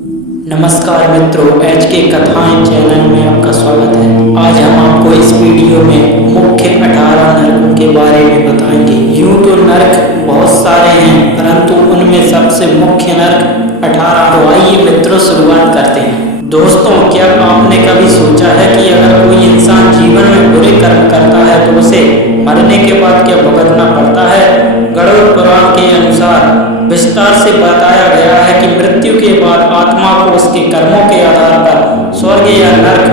नमस्कार मित्रों, एच के कथाएं चैनल में आपका स्वागत है। आज हम आपको इस वीडियो में मुख्य 18 नरकों के बारे में बताएंगे। यूं तो नरक बहुत सारे हैं, परंतु उनमें सबसे मुख्य नरक 18। तो आइए मित्रों शुरुआत करते हैं। दोस्तों, क्या आपने कभी सोचा है कि अगर कोई इंसान जीवन में बुरे कर्म करता है तो उसे मरने के बाद क्या भुगतना पड़ता है? गरुड़ पुराण के अनुसार विस्तार से बताया गया है कि मृत्यु के बाद आत्मा को उसके कर्मों के आधार पर स्वर्ग या नरक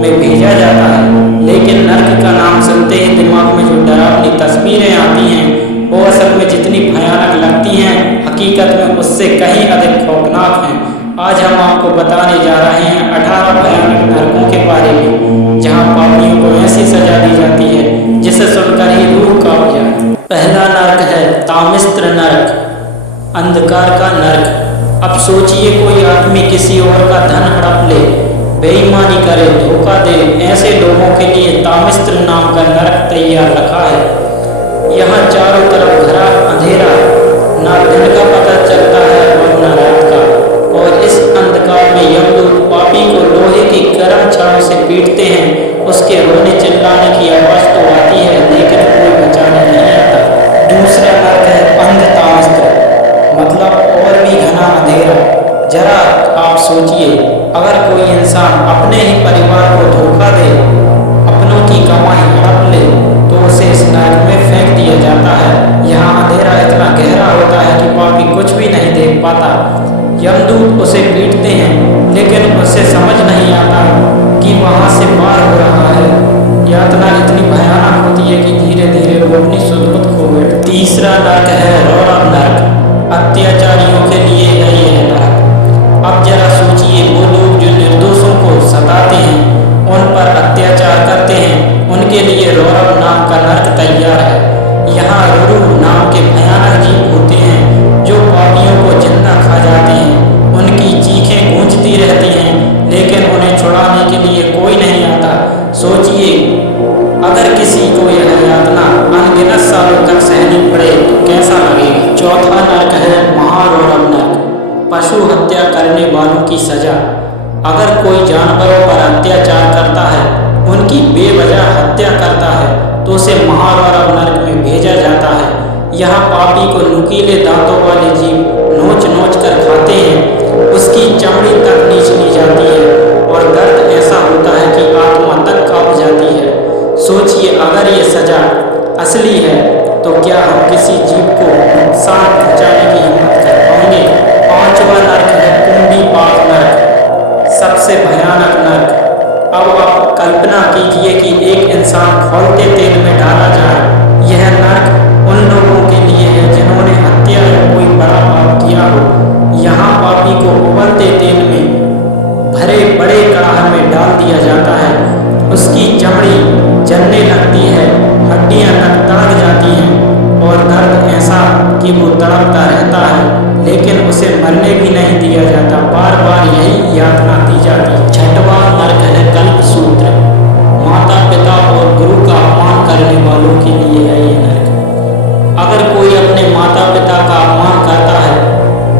में भेजा जाता है। लेकिन नरक का नाम सुनते ही दिमाग में जो डरावनी तस्वीरें आती हैं वो असल में जितनी भयानक लगती हैं, हकीकत में उससे कहीं अधिक खौफनाक हैं। आज हम आपको बताने जा रहे हैं 18 भयानक नरकों के बारे में, जहां पापियों को ऐसी सजा दी जाती है जिसे सुनकर ही रूह कांप जाए। पहला नरक है तामिस्त्र नरक, अंधकार का नरक। अब सोचिए, कोई आदमी किसी और का धन हड़प ले, बेईमानी करे, धोखा दे, ऐसे लोगों के लिए तामिस्त्र नाम का नरक तैयार रखा है। यहाँ चारों तरफ घरा अंधेरा, ना दिन का पता चलता है और न रात का। और इस अंधकार में यमदूत पापी को लोहे की गर्म छड़ों से पीटते हैं। उसके रोने चिल्लाने की आवाज तो आती है, लेकिन कोई बचाने नहीं आता। दूसरा नरक है अंध तामिस्त्र, मतलब और भी घना अंधेरा। जरा आप सोचिए, अगर कोई इंसान अपने ही परिवार को धोखा दे, अपनों की कमाई हड़प ले, तो उसे इस नरक में फेंक दिया जाता है। यहाँ अंधेरा इतना गहरा होता है कि पापी कुछ भी नहीं देख पाता। यमदूत उसे पीटते हैं, लेकिन उसे समझ नहीं आता कि वहाँ से पार हो रहा है। यातना इतनी भयानक होती है कि धीरे धीरे वो अपनी सुध बुध खो बैठे। तीसरा नरक है रौरव नरक, अत्याचारियों के लिए है यह नरक। अब जरा सोचिए, वो लोग जो निर्दोषों को सताते हैं, उन पर अत्याचार करते हैं, उनके लिए रौरव नाम का नरक तैयार है। यहाँ रुरु नाम के भयानक जीव होते हैं जो पापियों को जिंदा खा जाते हैं। उनकी चीखें गूंजती रहती हैं, लेकिन उन्हें छुड़ाने के लिए कोई नहीं आता। सोचिए, अगर किसी को यह यातना अनगिनत सालों तक सहनी पड़े तो कैसा लगेगा। चौथा नरक है महारौरव नरक, पशु हत्या करने वालों की सजा। अगर कोई जानवरों पर अत्याचार करता है, उनकी बेवजह हत्या करता है, तो उसे महारौरव नरक में भेजा जाता है। यहाँ पापी को नुकीले दांतों वाले जीव नोच नोच कर खाते हैं, उसकी चमड़ी तक नीच ली जाती है और दर्द ऐसा होता है कि आत्मा तक कांप जाती है। सोचिए, अगर ये सजा असली है तो क्या हम किसी जीव को नुकसान पहुंचाने की हिम्मत कर पाएंगे। पांचवा नरक है कुंडीपाक नरक, सबसे भयानक नरक। अब आप कल्पना कीजिए कि एक इंसान खौलते तेल में डाला जाए। यह नरक उन लोगों के लिए है जिन्होंने हत्या या कोई बड़ा पाप किया हो। यहाँ पापी को उबलते तेल में भरे बड़े कड़ाह में डाल दिया जाता है। उसकी चमड़ी जलने लगती है, हड्डियां तक तड़क जाती हैं और दर्द ऐसा कि वो तड़पता रहता है, लेकिन उसे मरने भी नहीं दिया जाता। बार बार यही यातना दी जाती है। छठवां नरक है कल्पसूत्र, माता पिता और गुरु का अपमान करने वालों के लिए है ये नरक। अगर कोई अपने माता पिता का अपमान करता है,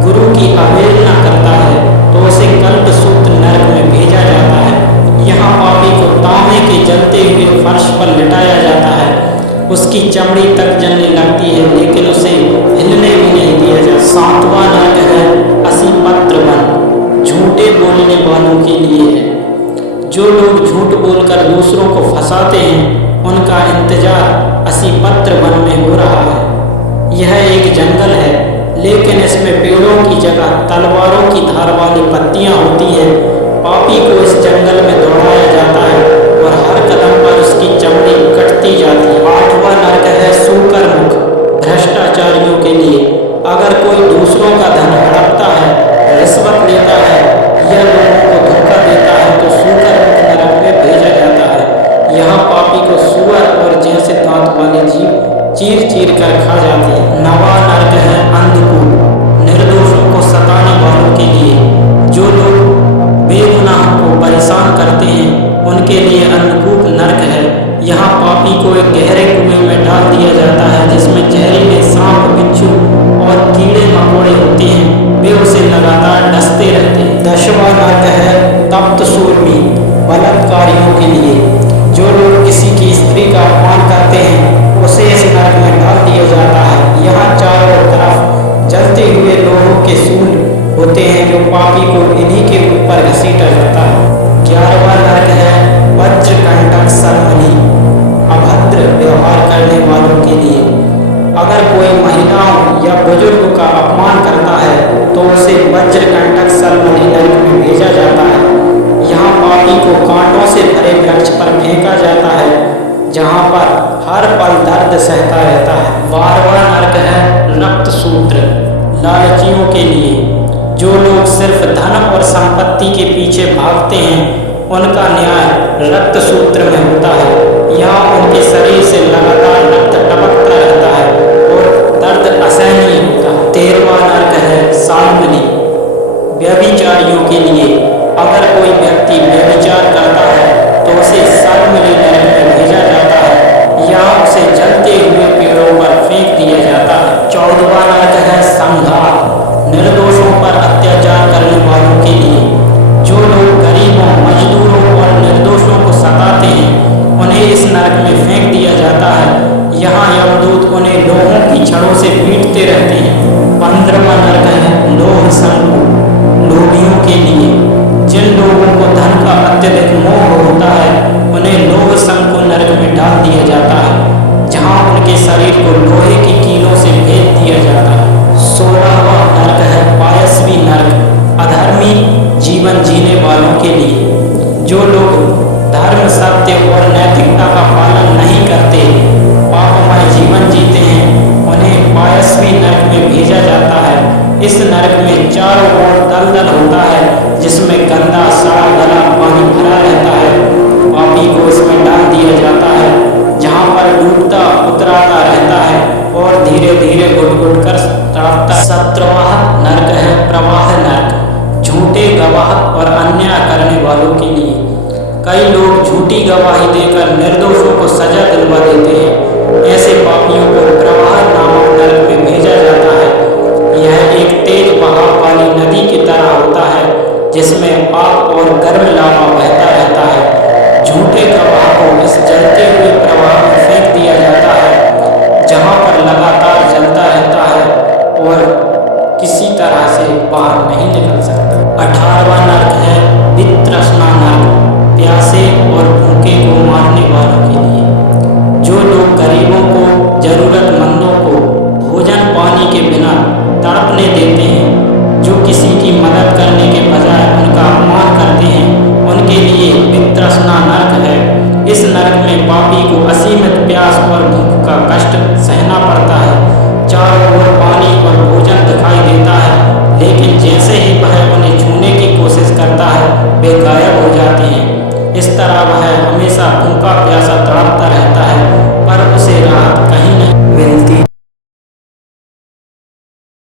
गुरु की अवहेलना करता है, तो उसे कल्पसूत्र नरक में भेजा जाता है। यहाँ पापी को तांबे के जलते हुए फर्श पर लिटाया जाता है। उसकी चमड़ी तक जलने लगती है, लेकिन उसे हिलने भी नहीं दिया जाता। सातवां नरक है असीपत्र वन, झूठे बोलने वालों के लिए है। जो लोग झूठ बोलकर दूसरों को फंसाते हैं, उनका इंतजार असीपत्र वन में हो रहा है। यह एक जंगल है, लेकिन इसमें पेड़ों की जगह तलवारों की धार वाली पत्तियां होती हैं। पापी को इस जंगल में दौड़ाया जाता है और हर कदम पर उसकी चमड़ी कटती जाती है। आठवां नरक है सूकर मुख, भ्रष्टाचारियों के लिए। अगर कोई दूसरों का धन हड़पता है, रिश्वत लेता है या लोगों को धोखा देता है, तो सूकर मुख नरक में भेजा जाता है। यहाँ पापी को सुअर और जैसे दांत वाले जीव चीर चीर कर खा जाते हैं। नवा नरक है अंधकूप, निर्दोषों को सताने वालों के लिए। जो लोग बेगुनाह को परेशान करते हैं, उनके लिए अंधकूप नरक है। यहाँ पापी को एक गहरे कुएं में डाल दिया जाता है, जिसमें जहरीले सांप, बिच्छू और कीड़े मकोड़े होते हैं। वे उसे लगातार डसते रहते हैं। 10वां नर्क है तप्त सूर्मी, बलात्कारियों के लिए। जो लोग किसी की स्त्री का अपमान करते हैं उसे इस नर्क में डाल दिया जाता है। यहाँ चारों तरफ जलते हुए लोहों के सूल होते हैं जो पापी को इन्हीं के ऊपर घसीटा जाता है। 11वां नर्क है वज्रकंटक सलमनी, अभद्र व्यवहार करने वालों के लिए। अगर कोई महिलाओं या बुजुर्ग का अपमान करता है तो उसे वज्रकंटक सलमनी नरक में भेजा जाता है। यहाँ पापी को कांटों से भरे वृक्ष पर फेंका जाता है जहाँ पर हर पल दर्द सहता रहता है। 12वां नरक है रक्त सूत्र, लालचियों के लिए। जो लोग सिर्फ धन और संपत्ति के पीछे भागते हैं उनका न्याय रक्त सूत्र में होता है। यहाँ उनके शरीर से लगातार रक्त टपकता रहता है और दर्द असहनीय होता है। 13वां नरक है सालमनी, व्यभिचारियों के लिए। अगर कोई व्यक्ति व्यभिचार करता है तो उसे सालमनी नरक में भेजा जाता है। यहाँ उसे जलते हुए पेड़ों पर फेंक दिया जाता है। 14वां नरक है संघार, निर्दोषों पर अत्याचार करने वालों के लिए। जो लोग गरीबों, मजदूरों और निर्दोषों को सताते हैं उन्हें इस नरक में फेंक दिया जाता है। यहाँ यमदूत उन्हें लोहों की छड़ों से पीटते रहते हैं। 15वां नरक है लोह शंकु, लोभियों के लिए। जिन लोगों को धन का अत्यधिक मोह होता है उन्हें लोह शंकु नरक में डाल दिया जाता है जहाँ उनके शरीर को लोहे की कीलों से भेद दिया जाता है। 16वां नरक है पायस्वी नरक, अधर्मी जीवन जीने वालों के लिए। जो लोग धर्म, सत्य और नैतिकता का पालन नहीं करते, पापमय जीवन जीते हैं, उन्हें पायस्वी नरक में भेजा जाता है। इस नरक में चारों ओर दलदल होता है जिसमें गंदा सड़ा गला पानी भरा रहता है। पापी को इसमें डाल दिया जाता है जहाँ पर डूबता उतराता रहता है और धीरे धीरे घुट घुट कर तड़पता है। 17वां नरक है प्रवाह नरक, झूठे गवाह और अन्याय करने वालों के लिए। कई लोग झूठी गवाही देकर निर्दोषों को सजा दिलवा देते हैं। ऐसे पापियों को प्रवाह नामक नरक में भेजा जाता है। यह एक तेज बहाव वाली नदी की तरह होता है जिसमें पाप और गर्म लावा बहता रहता है। झूठे गवाह को इस जलते हुए प्रवाह में फेंक दिया जाता है जहाँ पर लगातार जलता रहता है और किसी तरह से बाहर नहीं निकल सकता। 18वां नरक है वितृष्णा नरक, प्यासे और भूखे को मारने वालों के लिए। जो लोग गरीबों को, जरूरतमंदों को भोजन पानी के बिना तड़पने देते हैं, जो किसी की मदद करने के बजाय उनका अपमान करते हैं, उनके लिए वितृष्णा नरक है। इस नरक में पापी को असीमित प्यास और भूख का कष्ट सहना पड़ता